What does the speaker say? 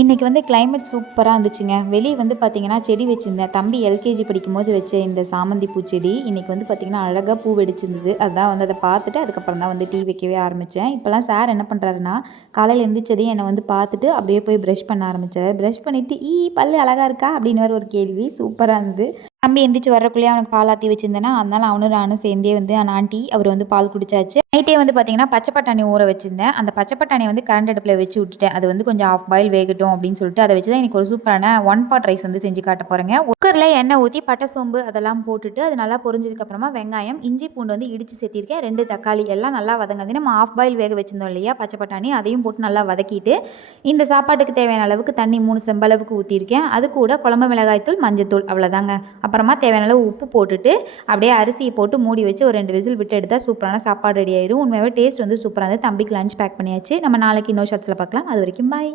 இன்றைக்கி வந்து கிளைமேட் சூப்பராக இருந்துச்சுங்க. வெளியே வந்து பார்த்திங்கன்னா செடி வச்சுருந்தேன். தம்பி எல்கேஜி படிக்கும்போது வச்ச இந்த சாமந்தி பூச்செடி இன்றைக்கி வந்து பார்த்திங்கன்னா அழகாக பூ வெடிச்சிருந்தது. அதுதான் வந்து அதை பார்த்துட்டு அதுக்கப்புறம் தான் வந்து டீ வைக்கவே ஆரம்பித்தேன். இப்போலாம் சார் என்ன பண்ணுறாருன்னா, காலையில் எழுந்திரிச்சதையும் என்னை வந்து பார்த்துட்டு அப்படியே போய் ப்ரஷ் பண்ண ஆரம்பித்தார். ப்ரஷ் பண்ணிவிட்டு பல்லு அழகாக இருக்கா அப்படின்னு வேறு ஒரு கேள்வி. சூப்பராக இருந்தது. தம்பி எந்திரிச்சு வரக்குள்ளேயே அவனுக்கு பால் ஆற்றி வச்சிருந்தேன்னா, அதனால அவனும் நானும் சேர்ந்தே வந்து ஆண்டி அவர் வந்து பால் குடிச்சாச்சு. நைட்டே வந்து பார்த்தீங்கன்னா பச்சை பட்டாணி ஊற வச்சிருந்தேன். அந்த பச்சை பட்டாணியை வந்து கரண்ட் அடுப்பில் வச்சு விட்டுட்டேன். அது வந்து கொஞ்சம் ஆஃப் பாயில் வேகட்டும் அப்படின்னு சொல்லிட்டு அதை வச்சு தான் எனக்கு ஒரு சூப்பரான ஒன் பாட் ரைஸ் வந்து செஞ்சு காட்ட போகிறேங்க. குக்கரில் எண்ணெய் ஊற்றி பட்டை சோம்பு அதெல்லாம் போட்டுட்டு அது நல்லா பொரிஞ்சதுக்கப்புறமா வெங்காயம் இஞ்சி பூண்டு வந்து இடித்து சேர்த்திருக்கேன். 2 தக்காளி எல்லாம் நல்லா வதங்காது. நம்ம ஆஃப் பாயில் வேக வச்சிருந்தோம் இல்லையா பச்சை பட்டாணி, அதையும் போட்டு நல்லா வதக்கிட்டு இந்த சாப்பாட்டுக்கு தேவையான அளவுக்கு தண்ணி 3 செம்பளவுக்கு ஊற்றிருக்கேன். அது கூட குழம்பு மிளகாய்த்தூள் மஞ்சத்தூள் அவ்வளோதாங்க. அப்புறமா தேவையான அளவு உப்பு போட்டுட்டு அப்படியே அரிசியை போட்டு மூடி வச்சு ஒரு 2 விசில் விட்டு எடுத்தால் சூப்பரான சாப்பாடு ரெடி ஆயிடும். உண்மையாகவே டேஸ்ட் வந்து சூப்பராக இருந்தது. தம்பிக்கு லஞ்ச் பேக் பண்ணியாச்சு. நம்ம நாளைக்கு இன்னொரு ஷார்ட்ஸில் பார்க்கலாம். அது வரைக்கும் பாய்.